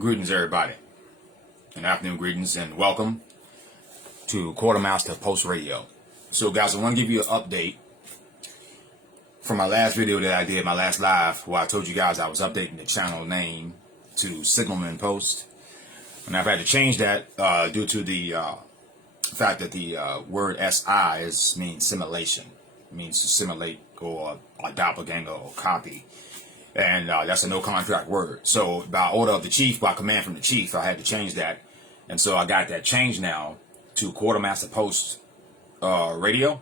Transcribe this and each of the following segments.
Greetings, everybody, and afternoon greetings, and welcome to Quartermaster Post Radio. So, guys, I want to give you an update from my last video that I did, my last live, where I told you guys I was updating the channel name to Signalman Post, and I've had to change that due to the fact that the word SI means simulation. It means to simulate or a doppelganger or copy. And that's a no contract word. So by order of the chief, by command from the chief, I had to change that. And so I got that changed now to Quartermaster Post Radio.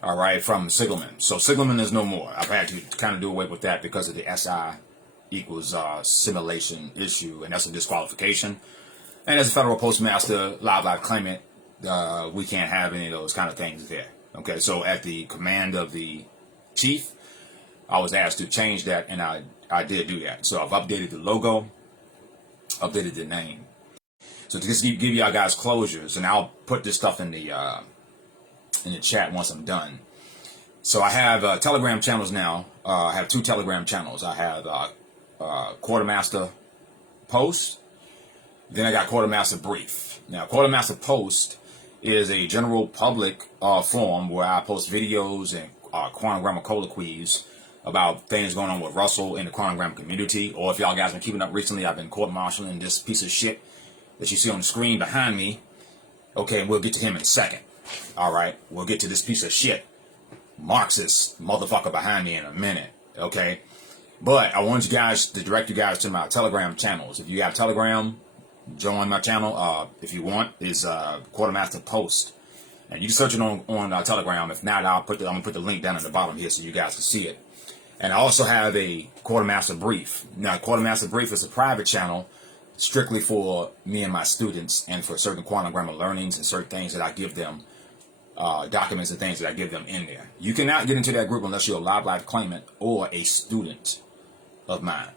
All right, from Signalman. So Signalman is no more. I've had to kind of do away with that because of the SI equals simulation issue. And that's a disqualification. And as a federal postmaster, live claimant, we can't have any of those kind of things there. Okay, so at the command of the chief, I was asked to change that, and I did do that. So I've updated the logo, updated the name. So to just give y'all guys closures, and I'll put this stuff in the chat once I'm done. So I have Telegram channels now. I have 2 Telegram channels. I have Quartermaster Post, then I got Quartermaster Brief. Now Quartermaster Post is a general public forum where I post videos and quantum grammar colloquies about things going on with Russell in the quantum grammar community. Or if y'all guys been keeping up recently, I've been court-martialing this piece of shit that you see on the screen behind me. Okay, and we'll get to him in a second. All right, we'll get to this piece of shit Marxist motherfucker behind me in a minute. Okay, but I want you guys to direct you guys to my Telegram channels. If you have Telegram, join my channel. If you want, is Quartermaster Post, and you can search it on Telegram. If not, I'm gonna put the link down at the bottom here so you guys can see it. And I also have a Quartermaster Brief. Now, Quartermaster Brief is a private channel strictly for me and my students and for certain quantum grammar learnings and certain things that I give them, documents and things that I give them in there. You cannot get into that group unless you're a live claimant or a student of mine,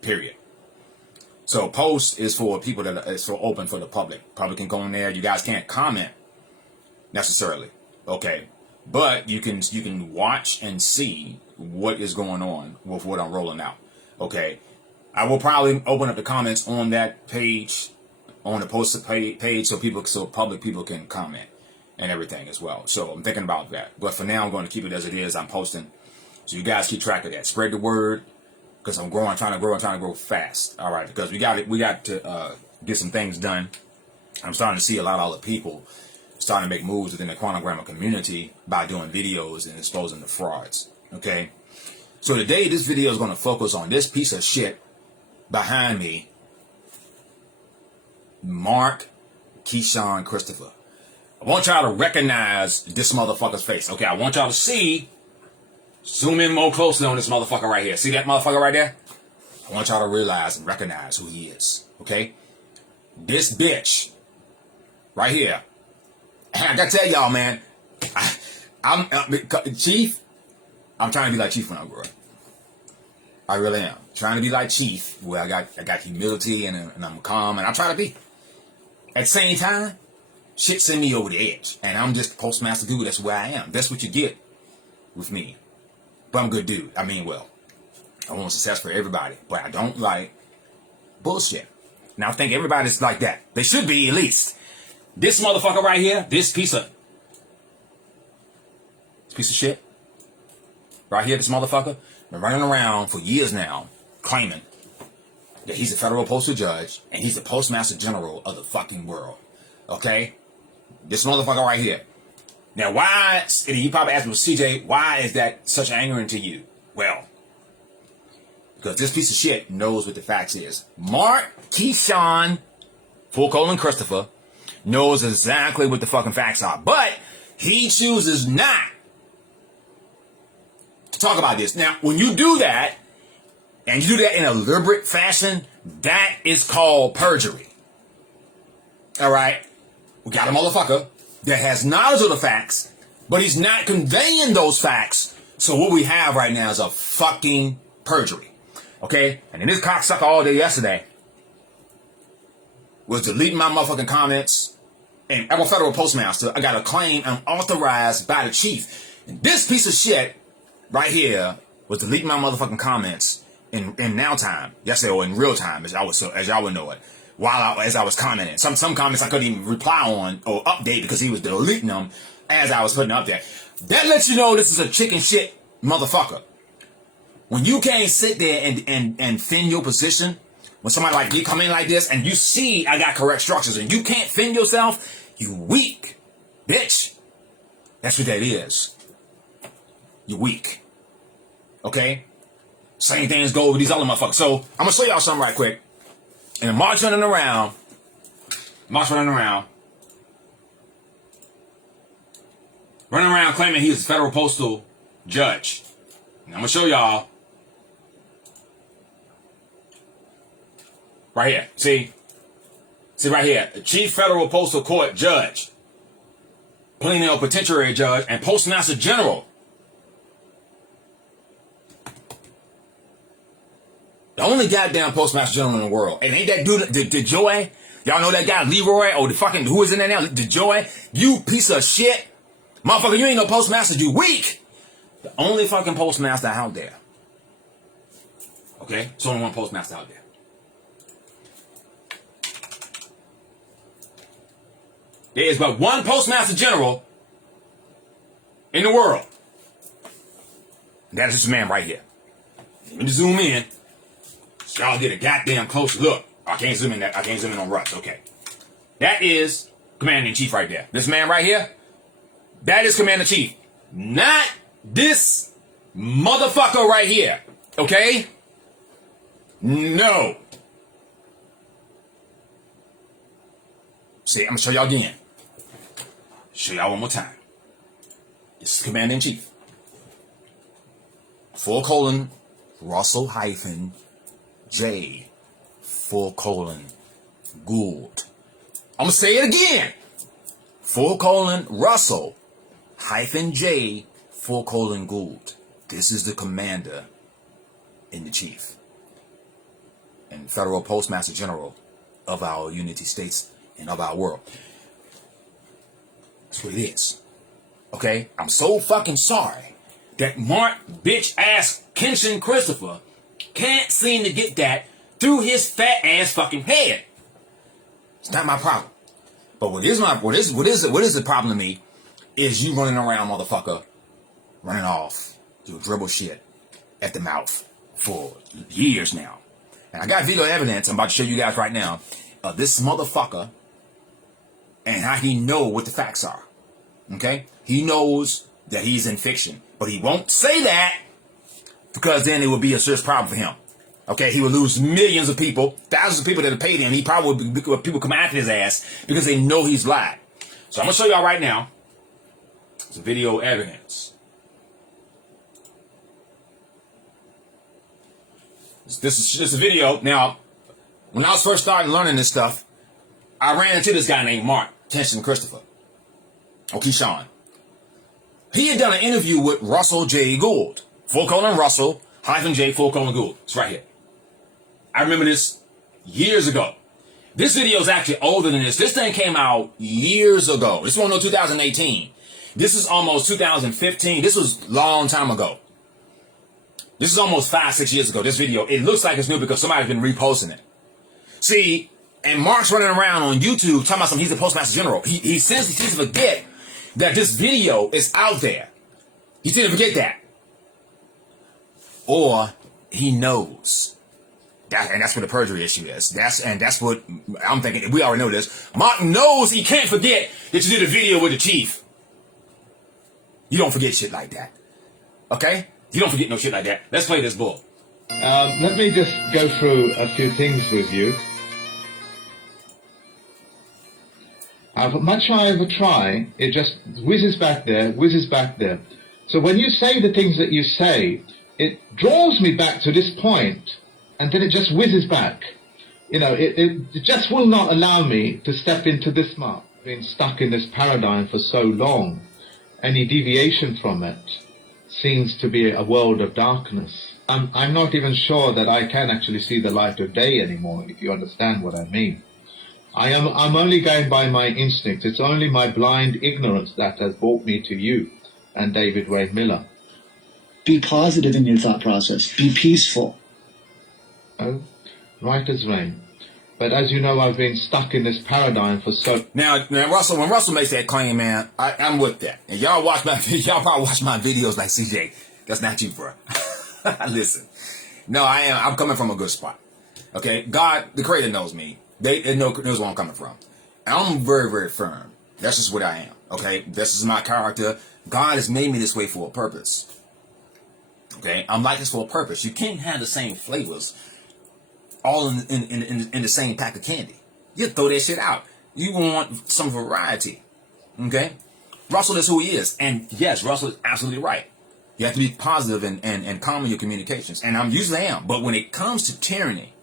period. So Post is for people that it's for open for the public. Public can go in there. You guys can't comment necessarily, okay? But you can watch and see what is going on with what I'm rolling out. Okay, I will probably open up the comments on that page, on the post page, so public people can comment and everything as well. So I'm thinking about that. But for now, I'm going to keep it as it is. I'm posting, so you guys keep track of that. Spread the word, because I'm growing, trying to grow fast. All right, because we got to get some things done. I'm starting to see a lot of other people starting to make moves within the quantum grammar community by doing videos and exposing the frauds. Okay, so today this video is going to focus on this piece of shit behind me, Mark-Kishon Christopher. I want y'all to recognize this motherfucker's face. Okay, I want y'all to see, zoom in more closely on this motherfucker right here. See that motherfucker right there? I want y'all to realize and recognize who he is. Okay, this bitch right here. I gotta tell y'all, man, I'm Chief. I'm trying to be like Chief when I grow up. I really am trying to be like Chief, where I got humility and I'm calm, and I try to be. At the same time, shit send me over the edge, and I'm just a postmaster dude. That's where I am. That's what you get with me. But I'm a good dude. I mean, well, I want success for everybody, but I don't like bullshit. Now I think everybody's like that. They should be, at least. This motherfucker right here, this piece of shit, right here, this motherfucker, been running around for years now, claiming that he's a federal postal judge and he's the postmaster-general of the fucking world. Okay? This motherfucker right here. Now, why, and you probably ask me, CJ, why is that such angering to you? Well, because this piece of shit knows what the facts is. Mark-Kishon, Christopher, knows exactly what the fucking facts are, but he chooses not to talk about this. Now, when you do that, and you do that in a deliberate fashion, that is called perjury. All right? We got a motherfucker that has knowledge of the facts, but he's not conveying those facts. So what we have right now is a fucking perjury. Okay? And then this cocksucker all day yesterday was deleting my motherfucking comments. And I'm a federal postmaster. I got a claim I'm authorized by the chief. And this piece of shit right here was deleting my motherfucking comments in now time, yesterday, or in real time, as y'all would know it, as I was commenting. Some comments I couldn't even reply on or update because he was deleting them as I was putting up there. That lets you know this is a chicken shit motherfucker. When you can't sit there and fend your position, when somebody like me come in like this and you see I got correct structures and you can't fend yourself, you weak, bitch. That's what that is. You're weak. Okay? Same things go with these other motherfuckers. So I'm gonna show y'all something right quick. And Mark's running around, claiming he's a federal postal judge. And I'm gonna show y'all right here. See right here, a chief federal postal court judge, plenipotentiary judge, and postmaster general. The only goddamn postmaster general in the world. And ain't that dude, the Joy? Y'all know that guy, Leroy? Or the fucking, who is in there now? The Joy? You piece of shit. Motherfucker, you ain't no postmaster, you weak. The only fucking postmaster out there. Okay? There's only one postmaster out there. There is but one postmaster general in the world. And that is this man right here. Let me zoom in. Y'all get a goddamn close look. I can't zoom in on Russ. Okay. That is Commander-in-Chief right there. This man right here, that is Commander-in-Chief. Not this motherfucker right here. Okay? No. See, I'm gonna show y'all again. Show y'all one more time. This is Commander-in-Chief. Russell hyphen J Gould. I'm gonna say it again. Russell hyphen J Gould. This is the commander in the chief and federal postmaster general of our United States and of our world. That's what it is. Okay? I'm so fucking sorry that Mark bitch ass Kishon Christopher can't seem to get that through his fat ass fucking head. It's not my problem. But what is the problem to me is you running around, motherfucker, running off, do dribble shit at the mouth for years now. And I got video evidence I'm about to show you guys right now of this motherfucker and how he know what the facts are. Okay? He knows that he's in fiction, but he won't say that because then it would be a serious problem for him. Okay, he would lose millions of people, thousands of people that have paid him. He probably would people come after his ass because they know he's lied. So I'm gonna show y'all right now some video evidence. This is just a video. Now, when I was first starting learning this stuff, I ran into this guy named Mark Kishon Christopher, or Kishon. He had done an interview with Russell J. Gould. Russell J. Gould. It's right here. I remember this years ago. This video is actually older than this. This thing came out years ago. This one, 2018. This is almost 2015. This was a long time ago. This is almost 5-6 years ago. This video, it looks like it's new because somebody's been reposting it. See, and Mark's running around on YouTube talking about something. He's the Postmaster General. He seems to forget that this video is out there. He seems to forget that. Or he knows. And that's what the perjury issue is. That's what I'm thinking. We already know this. Mark knows he can't forget that you did a video with the chief. You don't forget shit like that. Okay? You don't forget no shit like that. Let's play this bull. Let me just go through a few things with you. Much I ever try, it just whizzes back there. So when you say the things that you say, it draws me back to this point, and then it just whizzes back. You know, it just will not allow me to step into this mark. Been stuck in this paradigm for so long. Any deviation from it seems to be a world of darkness. I'm not even sure that I can actually see the light of day anymore, if you understand what I mean. I'm only going by my instinct. It's only my blind ignorance that has brought me to you and David Wade Miller. Be positive in your thought process. Be peaceful. right as rain. But as you know, I've been stuck in this paradigm for so... Now, Russell, when Russell makes that claim, man, I'm with that. And y'all probably watch my videos like, CJ, that's not you, bro. Listen. No, I'm coming from a good spot. Okay? God, the Creator knows me. They knows where I'm coming from. And I'm very, very firm. That's just what I am. Okay? This is my character. God has made me this way for a purpose. Okay? I'm like this for a purpose. You can't have the same flavors all in the same pack of candy. You throw that shit out. You want some variety. Okay? Russell is who he is. And yes, Russell is absolutely right. You have to be positive and calm in your communications. And I usually am. But when it comes to tyranny,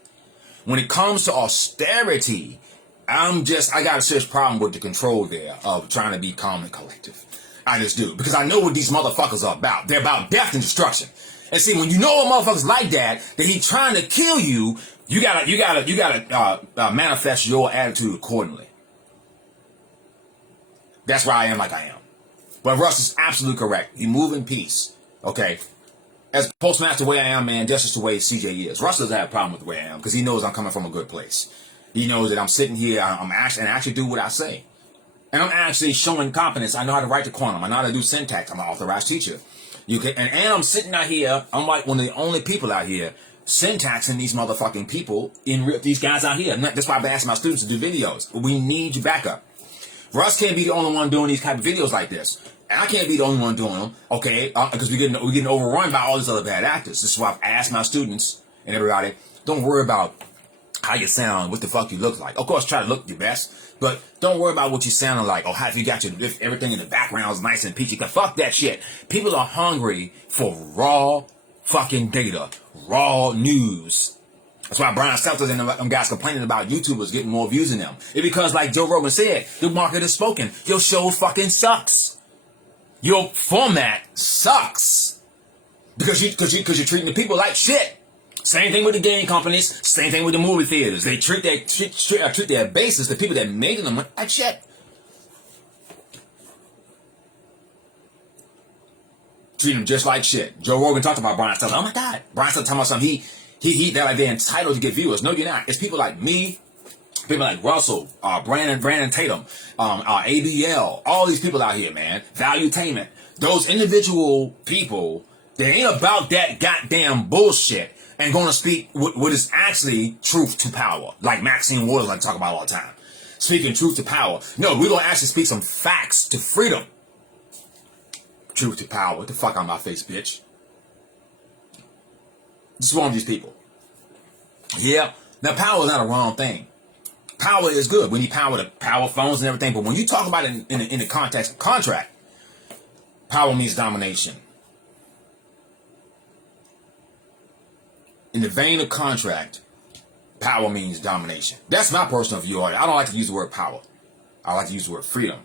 when it comes to austerity, I got a serious problem with the control there of trying to be calm and collective. I just do. Because I know what these motherfuckers are about. They're about death and destruction. And see, when you know a motherfucker's like that he's trying to kill you, you gotta manifest your attitude accordingly. That's why I am like I am. But Russ is absolutely correct. He move in peace. Okay. As postmaster the way I am, man, that's just the way CJ is. Russ doesn't have a problem with the way I am because he knows I'm coming from a good place. He knows that I'm sitting here, I'm actually do what I say. And I'm actually showing competence. I know how to write the quantum. I know how to do syntax. I'm an authorized teacher. And I'm sitting out here, I'm like one of the only people out here syntaxing these motherfucking people, these guys out here. That's why I've been asking my students to do videos. We need you backup. Russ can't be the only one doing these type of videos like this. And I can't be the only one doing them, okay? Because we're getting overrun by all these other bad actors. This is why I've asked my students and everybody, don't worry about how you sound, what the fuck you look like. Of course, try to look your best, but don't worry about what you sound like or how if you got everything in the background is nice and peachy. Fuck that shit. People are hungry for raw fucking data, raw news. That's why Brian Seltzer and them guys complaining about YouTubers getting more views than them. It's because, like Joe Rogan said, the market is spoken. Your show fucking sucks. Your format sucks because you're treating the people like shit. Same thing with the game companies. Same thing with the movie theaters. They treat their bases, the people that made them, like shit. Treat them just like shit. Joe Rogan talked about Brian Stelter. Oh my God, Brian Stelter talking about something. They're like they're entitled to get viewers. No, you're not. It's people like me, people like Russell, Brandon Tatum, ABL, all these people out here, man. Valuetainment. Those individual people, they ain't about that goddamn bullshit and gonna speak what is actually truth to power. Like Maxine Waters like to talk about all the time. Speaking truth to power. No, we're gonna actually speak some facts to freedom. Truth to power. What the fuck on my face, bitch? This is one of these people. Yeah. Now, power is not a wrong thing. Power is good. We need power to power phones and everything. But when you talk about it in the context of contract, power means domination. In the vein of contract, power means domination. That's my personal view on it. I don't like to use the word power. I like to use the word freedom.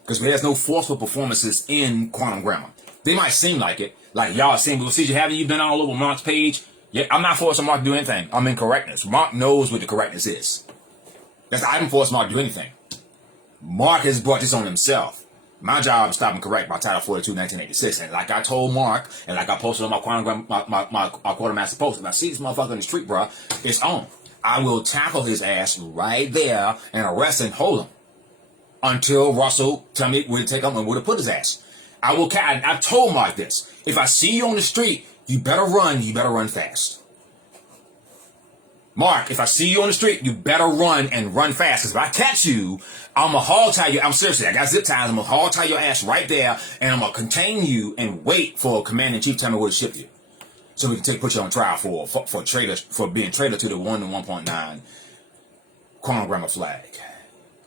Because there's no forceful performances in quantum grammar. They might seem like it. Like y'all saying, well, CJ, haven't you been all over Mark's page? Yeah, I'm not forcing Mark to do anything. I'm in correctness. Mark knows what the correctness is. I didn't force Mark to do anything. Mark has brought this on himself. My job is stop and correct by Title 42, 1986. And like I told Mark, and like I posted on my quartermaster post, if I see this motherfucker in the street, bro, it's on. I will tackle his ass right there and arrest and hold him until Russell tell me where to take him and where to put his ass. I've told Mark this. If I see you on the street, you better run fast. Mark, if I see you on the street, you better run and run fast. Because if I catch you, I'm going to hog tie you. I'm seriously, I got zip ties. I'm going to hog tie your ass right there. And I'm going to contain you and wait for Commander-in-Chief to tell me where to ship you. So we can put you on trial for being traitor to the 1 and 1.9 quantum grammar flag.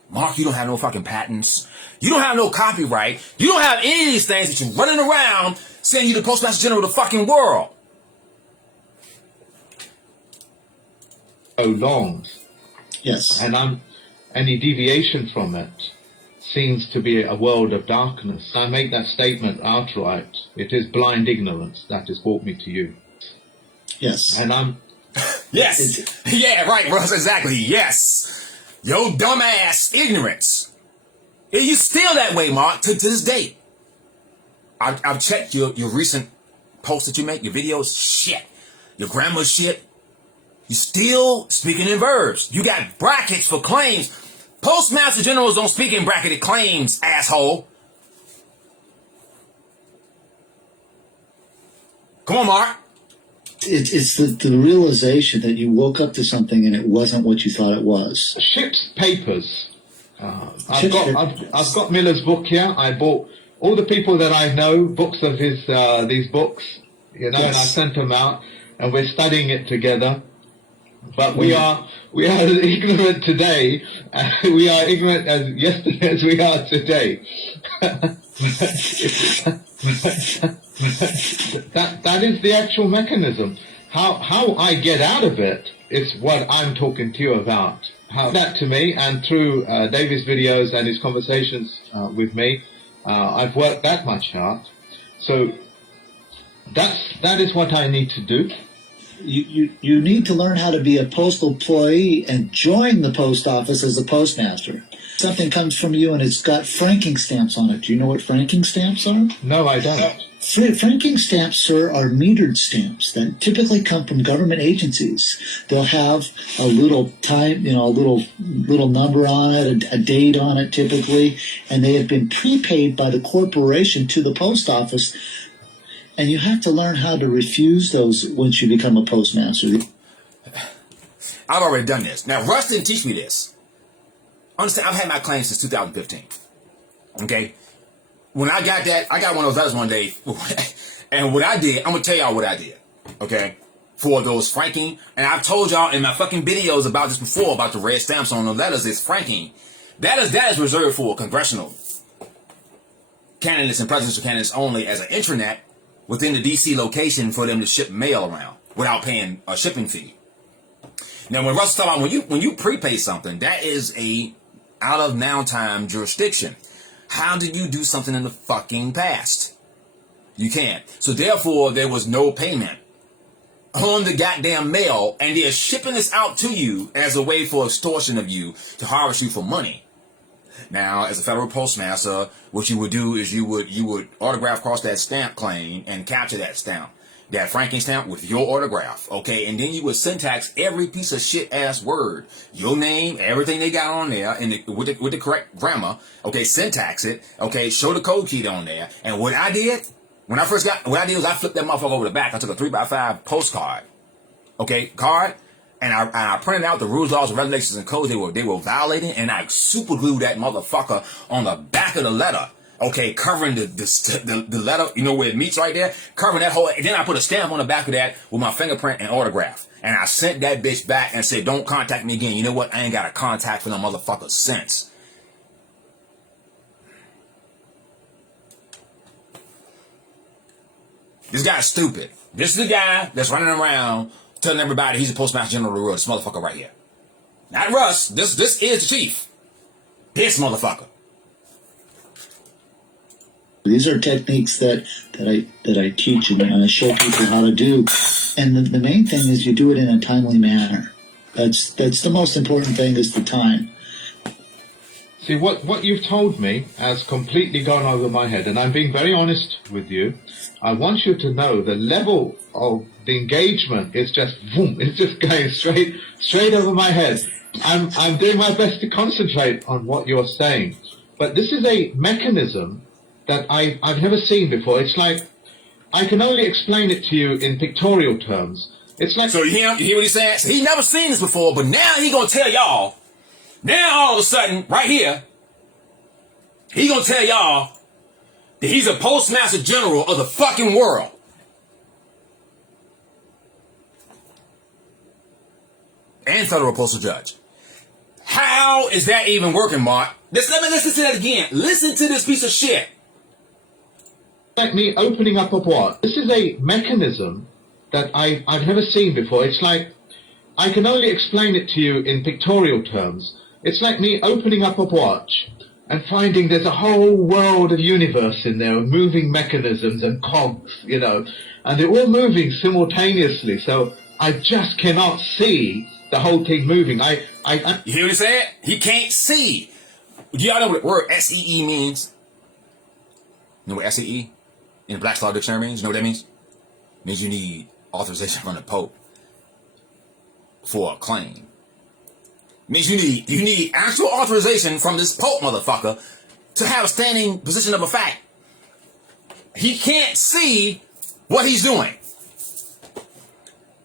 Mark, you don't have no fucking patents. You don't have no copyright. You don't have any of these things that you're running around saying you're the Postmaster-General of the fucking world. So long. Yes. And any deviation from it seems to be a world of darkness. I make that statement outright. It is blind ignorance that has brought me to you. Yes. And I'm... Yes. Yeah, right, Russ, exactly. Yes. Yo, dumbass ignorance. You still that way, Mark, to this day. I've checked your recent posts that you make, your videos. Shit. Your grammar shit. You still speaking in verbs. You got brackets for claims. Postmaster generals don't speak in bracketed claims, asshole. Come on, Mark. It's the realization that you woke up to something and it wasn't what you thought it was. Ship's papers. I've got Miller's book here. I bought all the people that I know books of his these books, you know, and I sent them out, and we're studying it together. But we are ignorant today. We are ignorant as yesterday as we are today. That is the actual mechanism. How I get out of it is what I'm talking to you about. How that to me, and through David's videos and his conversations with me, I've worked that much out. So that is what I need to do. You need to learn how to be a postal employee and join the post office as a postmaster. Something comes from you and it's got franking stamps on it. Do you know what franking stamps are? No, I don't. Franking stamps, sir, are metered stamps that typically come from government agencies. They'll have a little time, you know, a little number on it, a date on it typically, and they have been prepaid by the corporation to the post office. And you have to learn how to refuse those once you become a postmaster. I've already done this. Now, Russ didn't teach me this. Understand, I've had my claim since 2015. Okay? When I got that, I got one of those letters one day. And what I did, I'm going to tell y'all what I did. Okay? For those franking. And I've told y'all in my fucking videos about this before, about the red stamps on the letters. It's franking. That is reserved for congressional candidates and presidential candidates only as an intranet within the DC location for them to ship mail around without paying a shipping fee. Now, when Russ talking about when you prepay something, that is a out of now time jurisdiction. How did you do something in the fucking past? You can't. So therefore, there was no payment on the goddamn mail, and they're shipping this out to you as a way for extortion of you to harvest you for money. Now, as a federal postmaster, what you would do is you would autograph across that stamp claim and capture that stamp, that franking stamp with your autograph, okay? And then you would syntax every piece of shit ass word, your name, everything they got on there, and with the correct grammar, okay? Syntax it, okay? Show the code key on there. And what I did when I first got, what I did was I flipped that motherfucker over the back. I took a 3x5 postcard, okay, card. And I printed out the rules, laws, and regulations, and codes they were violating, and I super glued that motherfucker on the back of the letter, okay, covering the letter, you know where it meets right there, covering that whole, and then I put a stamp on the back of that with my fingerprint and autograph, and I sent that bitch back and said, don't contact me again. You know what? I ain't got a contact for no motherfucker since. This guy's stupid. This is the guy that's running around telling everybody he's a postmaster general of the world. This motherfucker right here. Not Russ. This is the chief. This motherfucker. These are techniques that I teach and I show people how to do. And the main thing is you do it in a timely manner. That's the most important thing is the time. See, what you've told me has completely gone over my head, and I'm being very honest with you. I want you to know the level of the engagement is just boom, it's just going straight over my head. I'm doing my best to concentrate on what you're saying. But this is a mechanism that I've never seen before. It's like, I can only explain it to you in pictorial terms. It's like... So you hear what he's saying? So he never seen this before, but now he gonna tell y'all. Now all of a sudden, right here, he gonna tell y'all that he's a postmaster general of the fucking world. And federal postal judge. How is that even working, Mark? Let me listen to that again. Listen to this piece of shit. Like me opening up a what? This is a mechanism that I've never seen before. It's like, I can only explain it to you in pictorial terms. It's like me opening up a watch and finding there's a whole world of universe in there of moving mechanisms and cogs, you know, and they're all moving simultaneously. So I just cannot see the whole thing moving. You hear what he said? He can't see. Do y'all know what the word SEE means? You know what SEE in the Black's Law Dictionary means? You know what that means? It means you need authorization from the Pope for a claim. Means you need actual authorization from this Pope motherfucker to have a standing position of a fact. He can't see what he's doing.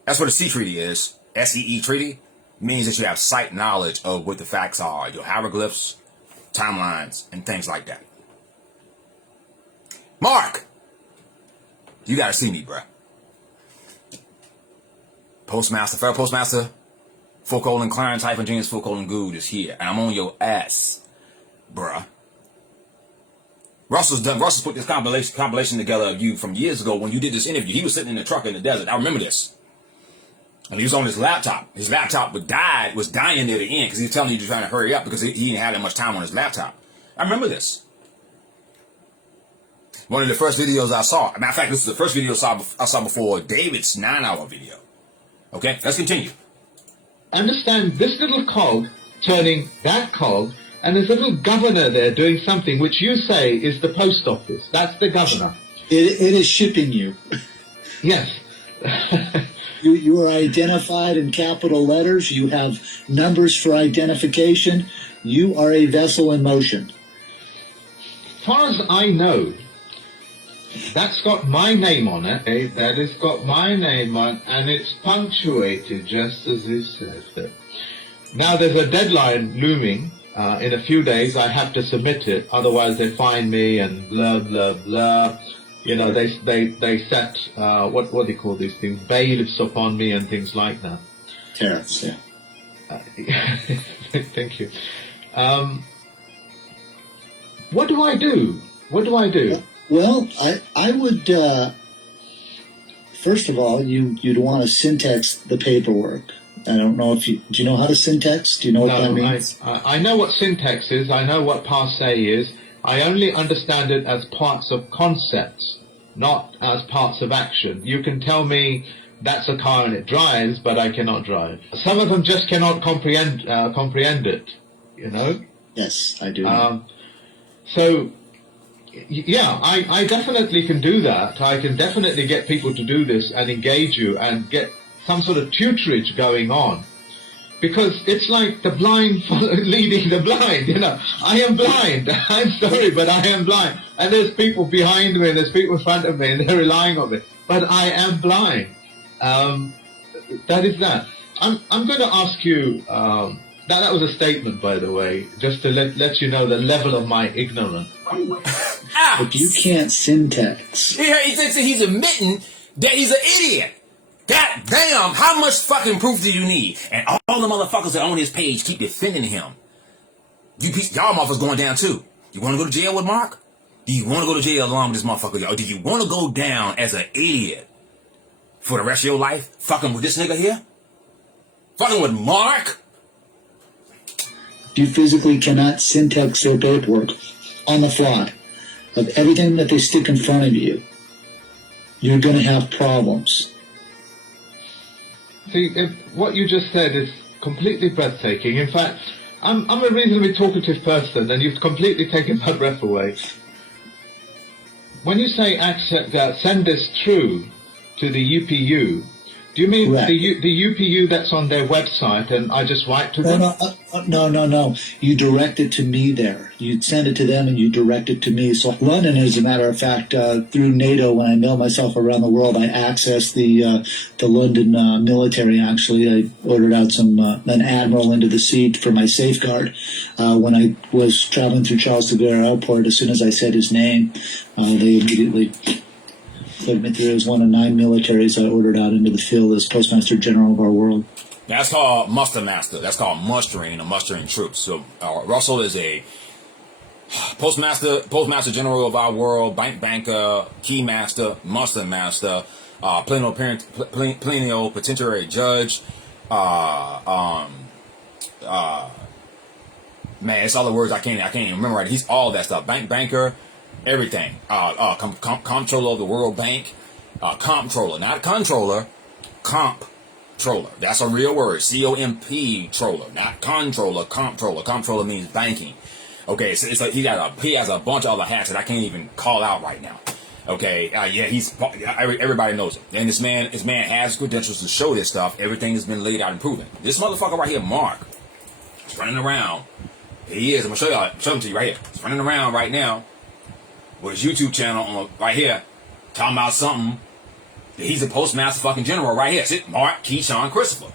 That's what a C treaty is. SEE treaty means that you have sight knowledge of what the facts are, your hieroglyphs, timelines, and things like that. Mark, you gotta see me, bruh. Postmaster, Federal Postmaster, Clarence-Genius, Gould is here, and I'm on your ass, bruh. Russell's put this compilation together of you from years ago when you did this interview. He was sitting in the truck in the desert. I remember this. And he was on his laptop. His laptop was dying near the end because he was telling you to try to hurry up because he didn't have that much time on his laptop. I remember this. One of the first videos I saw. Matter of fact, this is the first video I saw before David's 9-hour video. Okay, let's continue. Understand this little cog turning that cog, and there's a little governor there doing something which you say is the post office. That's the governor. It is shipping you. Yes. You are identified in capital letters. You have numbers for identification. You are a vessel in motion. As far as I know, that's got my name on it. Okay? That has got my name on, and it's punctuated just as it says it. Now there's a deadline looming. In a few days I have to submit it, otherwise they fine me and blah blah blah. You know, they set what do you call these things, bailiffs upon me and things like that. Tariffs, yeah. Thank you. What do I do? What do I do? Well, I would first of all you'd want to syntax the paperwork. I don't know if do you know how to syntax? Do you know what that means? I know what syntax is. I know what passe is. I only understand it as parts of concepts, not as parts of action. You can tell me that's a car and it drives, but I cannot drive. Some of them just cannot comprehend it, you know? Yes, I do. So, yeah, I definitely can do that. I can definitely get people to do this and engage you and get some sort of tutorage going on. Because it's like the blind leading the blind, you know. I am blind. I'm sorry, but I am blind. And there's people behind me and there's people in front of me and they're relying on me. But I am blind. That is that. I'm going to ask you, that was a statement, by the way, just to let you know the level of my ignorance. But you can't syntax. Yeah, he's admitting that he's an idiot. God damn, how much fucking proof do you need? And all the motherfuckers that own his page keep defending him. Y'all motherfuckers going down too. You want to go to jail with Mark? Do you want to go to jail along with this motherfucker? Or do you want to go down as an idiot for the rest of your life? Fucking with this nigga here? Fucking with Mark? You physically cannot syntax their paperwork on the fly of everything that they stick in front of you. You're going to have problems. See, what you just said is completely breathtaking. In fact, I'm a reasonably talkative person, and you've completely taken my breath away. When you say send this through to the UPU, do you mean the UPU that's on their website, and I just write to them? No. You direct it to me there. You send it to them and you direct it to me. So London, as a matter of fact, through NATO, when I mail myself around the world, I access the London military. Actually, I ordered out an admiral into the seat for my safeguard. When I was traveling through Charles de Gaulle Airport, as soon as I said his name, they immediately put me through as one of 9 militaries I ordered out into the field as Postmaster-General of our world. That's called muster master. That's called mustering or mustering troops. So Russell is a Postmaster-General of our world, banker, key master, muster master, plenipotentiary judge. Man, it's all the words I can't even remember right. He's all that stuff. Banker. Everything. Comptroller of the World Bank. Comptroller, not controller. Comptroller. That's a real word. C-O-M-P troller, not controller. Comptroller. Comptroller means banking. Okay, so it's like he has a bunch of other hats that I can't even call out right now. Okay, yeah, everybody knows it. And this man has credentials to show this stuff. Everything has been laid out and proven. This motherfucker right here, Mark, is running around. He is. I'm gonna show him to you right here. He's running around right now with his YouTube channel on right here, talking about something. He's a Postmaster-General right here. See, Mark-Kishon Christopher.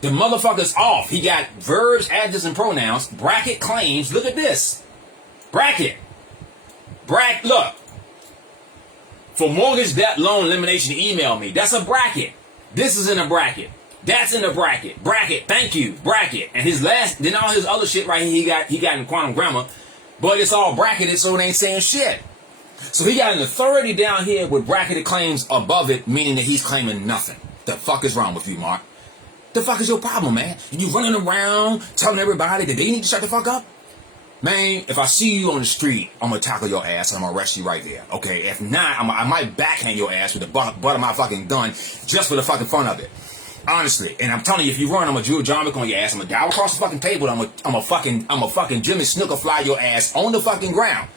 The motherfucker's off. He got verbs, adjectives, and pronouns. Bracket claims. Look at this. Bracket. Look. For mortgage, debt, loan, elimination, email me. That's a bracket. This is in a bracket. That's in a bracket. Bracket. Thank you. Bracket. And his last, then all his other shit right here, he got in quantum grammar, but it's all bracketed, so it ain't saying shit. So he got an authority down here with bracketed claims above it, meaning that he's claiming nothing. The fuck is wrong with you, Mark? The fuck is your problem, man? You running around telling everybody that they need to shut the fuck up? Man, if I see you on the street, I'm gonna tackle your ass and I'm gonna arrest you right there. Okay, if not, I might backhand your ass with the butt of my fucking gun just for the fucking fun of it. Honestly, and I'm telling you, if you run, I'm gonna Drew John Wick on your ass. I'm gonna dive across the fucking table. I'm a fucking Jimmy Snooker fly your ass on the fucking ground.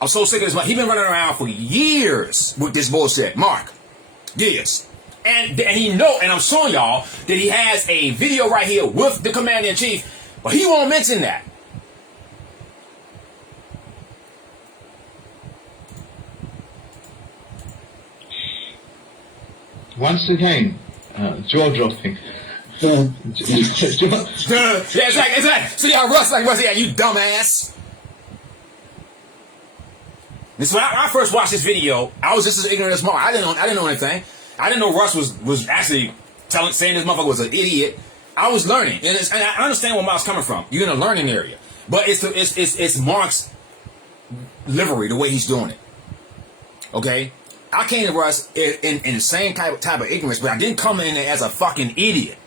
I'm so sick of this. He been running around for years with this bullshit, Mark. Years. And he know, and I'm showing y'all that he has a video right here with the Commander-in-Chief, but he won't mention that. Once again, jaw dropping. Yeah, exactly. See how Russ yeah, you dumbass. This when I first watched this video, I was just as ignorant as Mark. I didn't know anything. I didn't know Russ was actually saying this motherfucker was an idiot. I was learning, and I understand where Mark's coming from. You're in a learning area, but it's Mark's livery, the way he's doing it. Okay. I came to Russ in the same type of ignorance, but I didn't come in there as a fucking idiot.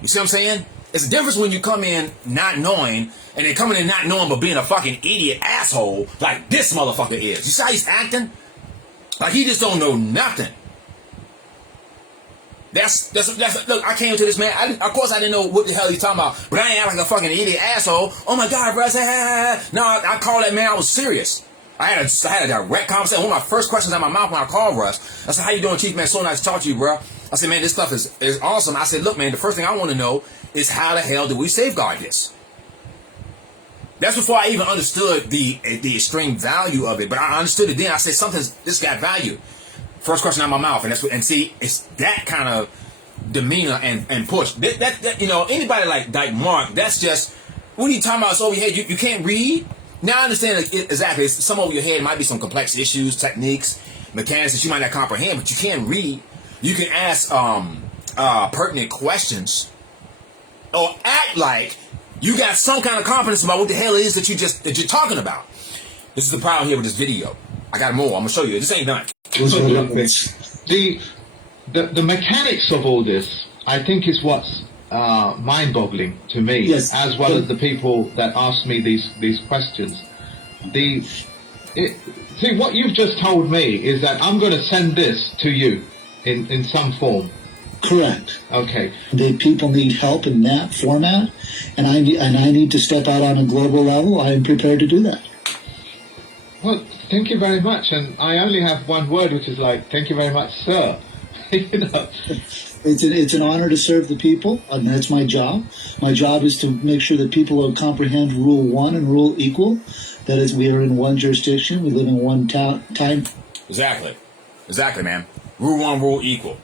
You see what I'm saying? It's a difference when you come in not knowing, and then coming in not knowing but being a fucking idiot asshole like this motherfucker is. You see how he's acting? Like he just don't know nothing. That's look, I came to this man, of course I didn't know what the hell he's talking about, but I ain't act like a fucking idiot asshole. Oh my God, Russ, no, I called that man, I was serious. I had a direct conversation. One of my first questions out of my mouth when I called Russ, I said, how you doing, Chief, man? So nice to talk to you, bro. I said, man, this stuff is awesome. I said, look, man, the first thing I want to know is how the hell do we safeguard this? That's before I even understood the extreme value of it. But I understood it then. I said, this got value. First question out of my mouth. And see, it's that kind of demeanor and push. That you know, anybody like Mark, that's just, what are you talking about? It's over your head. You can't read? Now I understand exactly. Some over your head might be some complex issues, techniques, mechanics that you might not comprehend, but you can read. You can ask pertinent questions, or act like you got some kind of confidence about what the hell it is that you're talking about. This is the problem here with this video. I got more. I'm gonna show you. This ain't done. The mechanics of all this, I think, is what's mind-boggling to me, yes, as well as the people that ask me these questions. See, what you've just told me is that I'm going to send this to you in some form. Correct. Okay. The people need help in that format, and I need to step out on a global level. I am prepared to do that. Well, thank you very much. And I only have one word, which is like, thank you very much, sir. You know. It's an honor to serve the people, and that's my job. My job is to make sure that people comprehend Rule 1 and Rule Equal. That is, we are in one jurisdiction, we live in one time. Exactly, man. Rule 1, Rule Equal.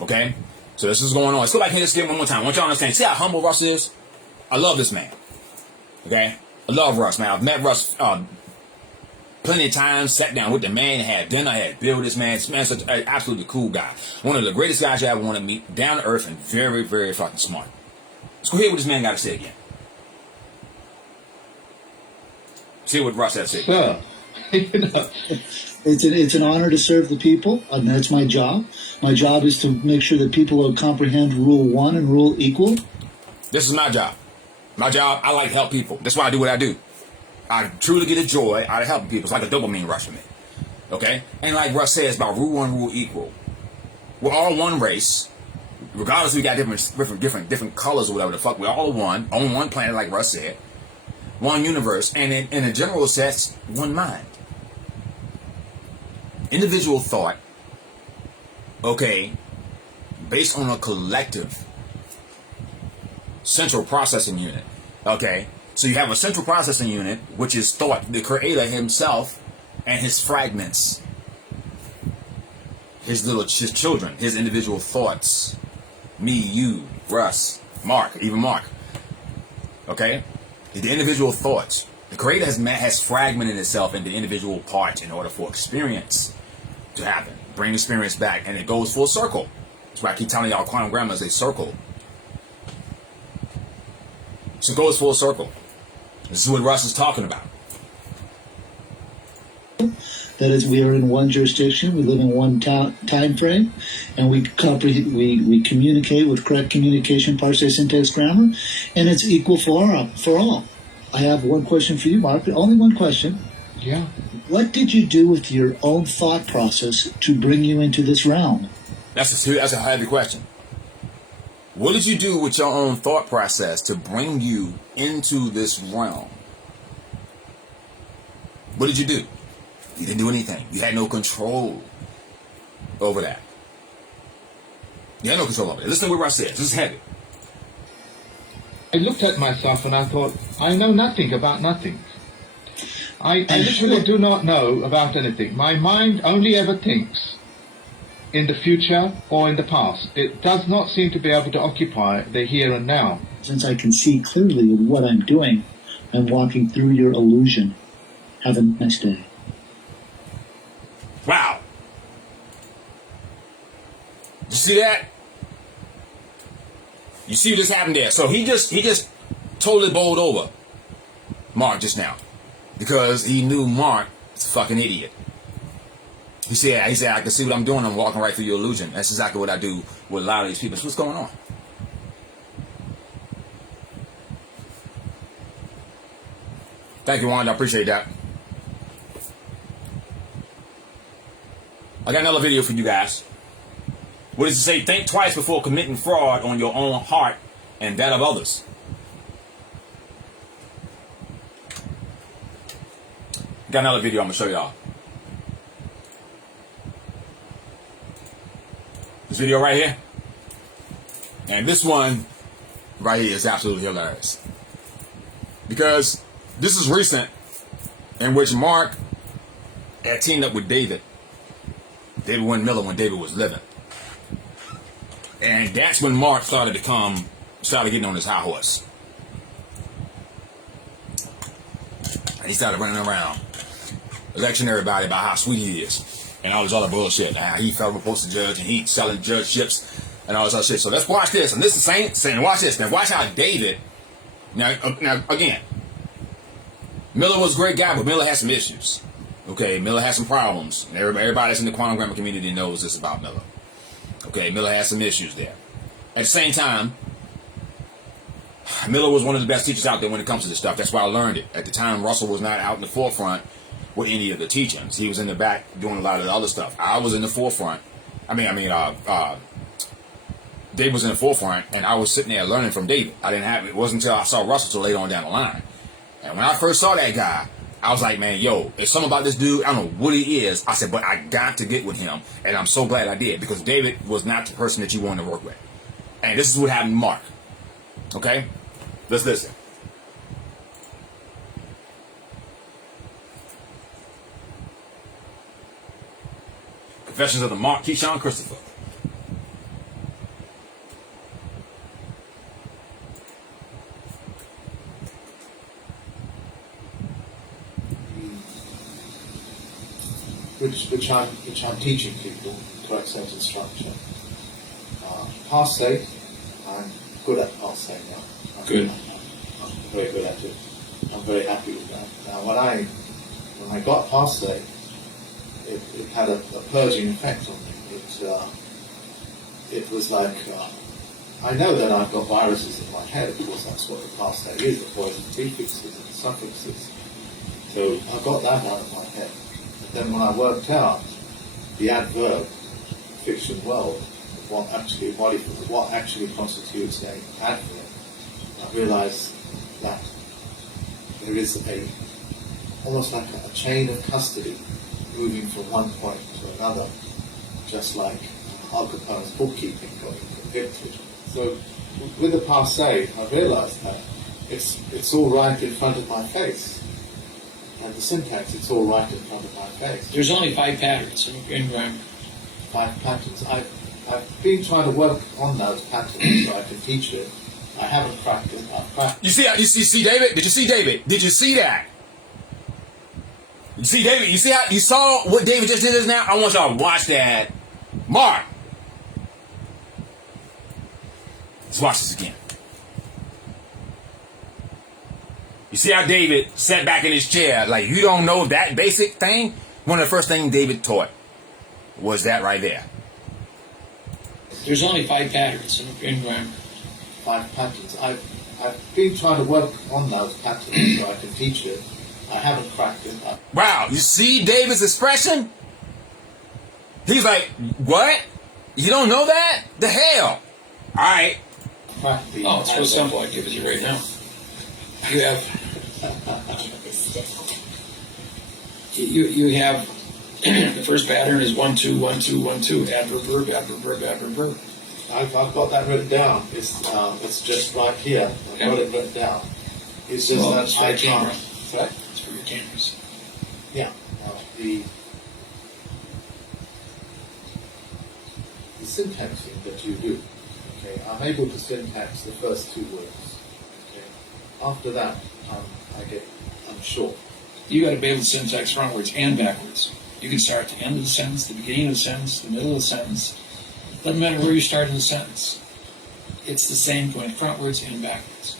Okay? So this is going on. Let's go back here and one more time. I want y'all to understand. See how humble Russ is? I love this man. Okay? I love Russ, man. I've met Russ plenty of times, sat down with the man, had dinner, had beer with this man. This man's such an absolutely cool guy. One of the greatest guys you ever want to meet. Down to earth and very, very fucking smart. Let's go hear what this man got to say again. See what Russ has to say. Sir, you know. It's an honor to serve the people, and that's my job. My job is to make sure that people comprehend Rule 1 and Rule Equal. This is my job. My job, I like to help people. That's why I do what I do. I truly get a joy out of helping people. It's like a dopamine rush for me. Okay? And like Russ says about Rule 1, Rule Equal. We're all one race. Regardless if we got different colors or whatever the fuck, we're all one, on one planet like Russ said. One universe. And in a general sense, one mind. individual thought, okay, based on a collective central processing unit. Okay, so you have a central processing unit, which is thought, the creator himself and his fragments, his children, his individual thoughts, me, you, Russ, Mark, even Mark. Okay, the individual thoughts. The creator has fragmented itself into individual parts in order for experience to happen. Bring experience back, and it goes full circle. That's why I keep telling y'all quantum grammar is a circle. So it goes full circle. This is what Russ is talking about. That is, we are in one jurisdiction, we live in one time frame, and we communicate with correct communication, parsing, syntax, grammar, and it's equal for all. I have one question for you, Mark. Only one question. Yeah. What did you do with your own thought process to bring you into this realm? That's a heavy question. What did you do with your own thought process to bring you into this realm? What did you do? You didn't do anything. You had no control over that. You had no control over it. Listen to what I said. This is heavy. I looked at myself and I thought, I know nothing about nothing. I literally do not know about anything. My mind only ever thinks in the future or in the past. It does not seem to be able to occupy the here and now. Since I can see clearly what I'm doing, I'm walking through your illusion. Have a nice day. Wow. You see that? You see what just happened there? So he just totally bowled over Mark just now. Because he knew Mark is a fucking idiot. He said, I can see what I'm doing. I'm walking right through your illusion. That's exactly what I do with a lot of these people. So what's going on? Thank you, Wanda. I appreciate that. I got another video for you guys. What does it say? Think twice before committing fraud on your own heart and that of others. Got another video I'm going to show y'all. This video right here. And this one right here is absolutely hilarious. Because this is recent, in which Mark had teamed up with David Wynn Miller, when David was living. And that's when Mark started getting on his high horse. And he started running around, lecturing everybody about how sweet he is, and all this other bullshit. Now he felt a postal judge, and he's selling judgeships, and all this other shit. So let's watch this. And this is saying, watch this. Now watch how David. Now again, Miller was a great guy, but Miller had some issues. Okay, Miller had some problems. And everybody that's in the quantum grammar community knows this about Miller. Okay, Miller had some issues there. At the same time, Miller was one of the best teachers out there when it comes to this stuff. That's why I learned it. At the time, Russell was not out in the forefront with any of the teachings. He was in the back doing a lot of the other stuff. I was in the forefront. Dave was in the forefront, and I was sitting there learning from David. It wasn't until I saw Russell till later on down the line. And when I first saw that guy, I was like, man, yo, there's something about this dude. I don't know what he is. I said, but I got to get with him. And I'm so glad I did, because David was not the person that you wanted to work with. And this is what happened to Mark. Okay? Let's listen. Confessions of the Mark-Kishon Christopher. Which I'm teaching people to accept and structure. Parsing, I'm good at parsing now. Good. I'm very good at it. I'm very happy with that. Now, when I got parsing, it had a purging effect on me. It was like, I know that I've got viruses in my head, of course that's what the parsing is, the poison prefixes and suffixes. So I got that out of my head. Then when I worked out the adverb fiction world, what actually constitutes an adverb, I realized that there is almost like a chain of custody moving from one point to another, just like Al Capone's bookkeeping going from hip to. So with the passe, I realized that it's all right in front of my face. And the syntax, it's all right in front of my face. There's only 5 patterns in grammar. 5 patterns. I've been trying to work on those patterns so I can teach it. I haven't practiced. I've practiced. You see David? Did you see David? Did you see that? You see David? You see how you saw what David just did just now? I want y'all to watch that. Mark. Let's watch this again. You see how David sat back in his chair like you don't know that basic thing? One of the first things David taught was that right there. There's only 5 patterns in grammar. 5 patterns. I've been trying to work on those patterns so I can teach it. I haven't practiced. Wow, you see David's expression? He's like, what? You don't know that? The hell? All right. Oh, it's real simple. I give it to you right now. You have you have the first pattern is 1 2 1 2 1 2 adverb verb adverb verb adverb verb. I've got that written down. It's just right here. I've got it written down. It's just that it's for I your camera. can't. Sorry? It's for your cameras. Yeah. The syntaxing that you do. Okay. I'm able to syntax the first 2 words. Okay. After that, I'm sure. You got to be able to syntax frontwards and backwards. You can start at the end of the sentence, the beginning of the sentence, the middle of the sentence. Doesn't matter where you start in the sentence. It's the same going frontwards and backwards.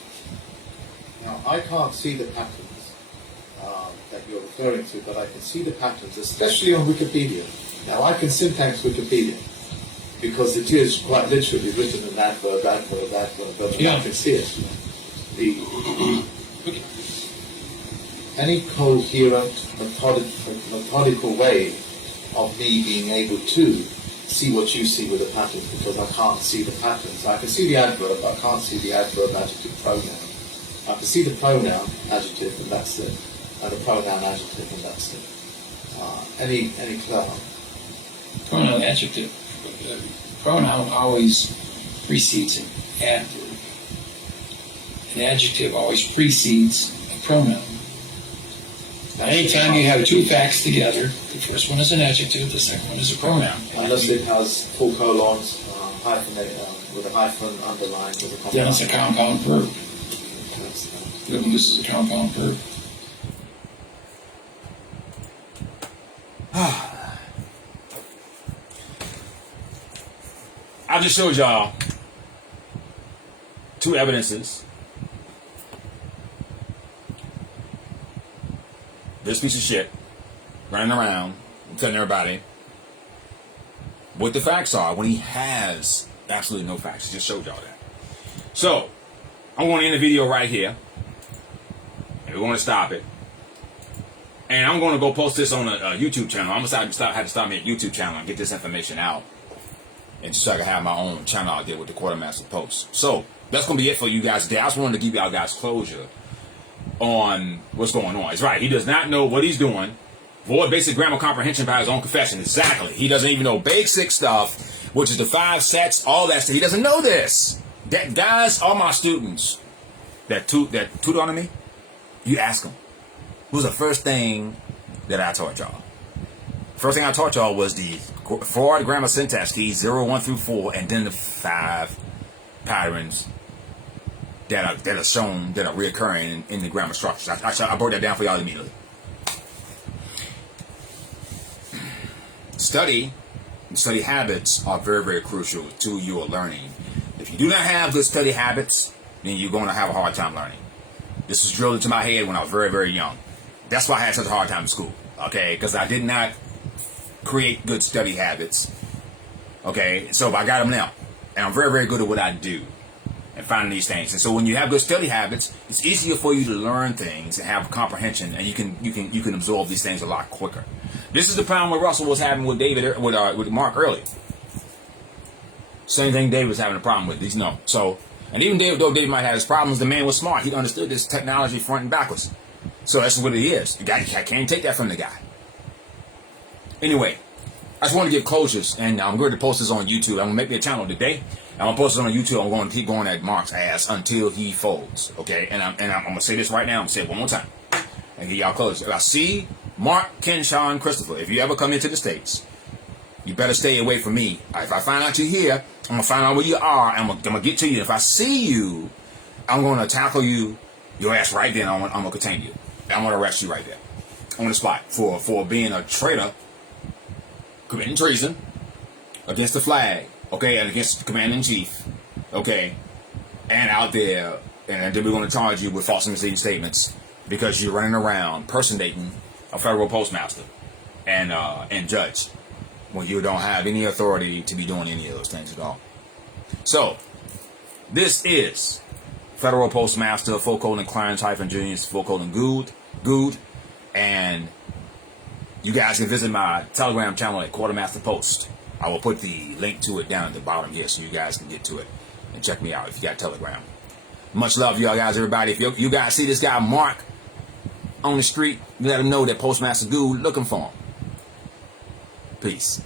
Now, I can't see the patterns that you're referring to, but I can see the patterns, especially on Wikipedia. Now, I can syntax Wikipedia because it is quite literally written in adverb, adverb, adverb, but Yeah. I can see it. Any coherent, methodical way of me being able to see what you see with the patterns, because I can't see the patterns. I can see the adverb, but I can't see the adverb, adjective, pronoun. I can see the pronoun, adjective, and that's it. And the pronoun, adjective, and that's it. Any clever? Pronoun, adjective. Pronoun always precedes an adverb. An adjective always precedes a pronoun. Anytime you have 2 facts together, the first one is an adjective, the second one is a pronoun. Unless it has full colons, with a hyphen underlined with a compound. Then it's a compound verb. Good use is a compound verb. I just showed y'all 2 evidences. This piece of shit running around telling everybody what the facts are when he has absolutely no facts. He just showed y'all that. So, I'm going to end the video right here. And we're going to stop it. And I'm going to go post this on a YouTube channel. I'm going to have to start me a YouTube channel and get this information out. And just so I can have my own channel out there with the Quartermaster Post. So, that's going to be it for you guys today. I just wanted to give y'all guys closure on what's going on. It's right. He does not know what he's doing. Void basic grammar comprehension by his own confession. Exactly. He doesn't even know basic stuff, which is the 5 sets, all that stuff. He doesn't know this. That guys, all my students that tutor on me, you ask them, what was the first thing that I taught y'all? First thing I taught y'all was the fraud grammar syntax keys 0, 1 through 4, and then the 5 patterns that are shown, that are reoccurring in the grammar structures. I broke that down for y'all immediately. Study habits are very, very crucial to your learning. If you do not have good study habits, then you're going to have a hard time learning. This was drilled into my head when I was very, very young. That's why I had such a hard time in school, okay? Because I did not create good study habits, okay? So I got them now. And I'm very, very good at what I do and finding these things. And so when you have good study habits, it's easier for you to learn things and have comprehension, and you can absorb these things a lot quicker. This is the problem what Russell was having with David, with Mark earlier. Same thing David was having a problem with. These no. So, and even though David might have his problems, the man was smart. He understood this technology front and backwards. So that's what it is. I can't take that from the guy. Anyway, I just want to give closures, and I'm going to post this on YouTube. I'm going to make me a channel today. I'm going to post it on YouTube. I'm going to keep going at Mark's ass until he folds. Okay? And I'm going to say this right now. I'm going to say it one more time. And give y'all closures. If I see Mark, Kishon, Christopher, if you ever come into the States, you better stay away from me. If I find out you're here, I'm going to find out where you are. I'm going to get to you. If I see you, I'm going to tackle you, your ass right then. I'm going to contain you. I'm going to arrest you right there on the spot for being a traitor, committing treason against the flag, okay, and against the commander-in-chief, okay, and out there, and then we're going to charge you with false and misleading statements because you're running around impersonating a federal postmaster and judge when you don't have any authority to be doing any of those things at all. So, this is Federal Postmaster, /Clarence-Junius, Gould, and you guys can visit my Telegram channel at Quartermaster Post. I will put the link to it down at the bottom here so you guys can get to it and check me out if you got Telegram. Much love, y'all guys, everybody. If you guys see this guy Mark on the street, let him know that Postmaster Gould looking for him. Peace.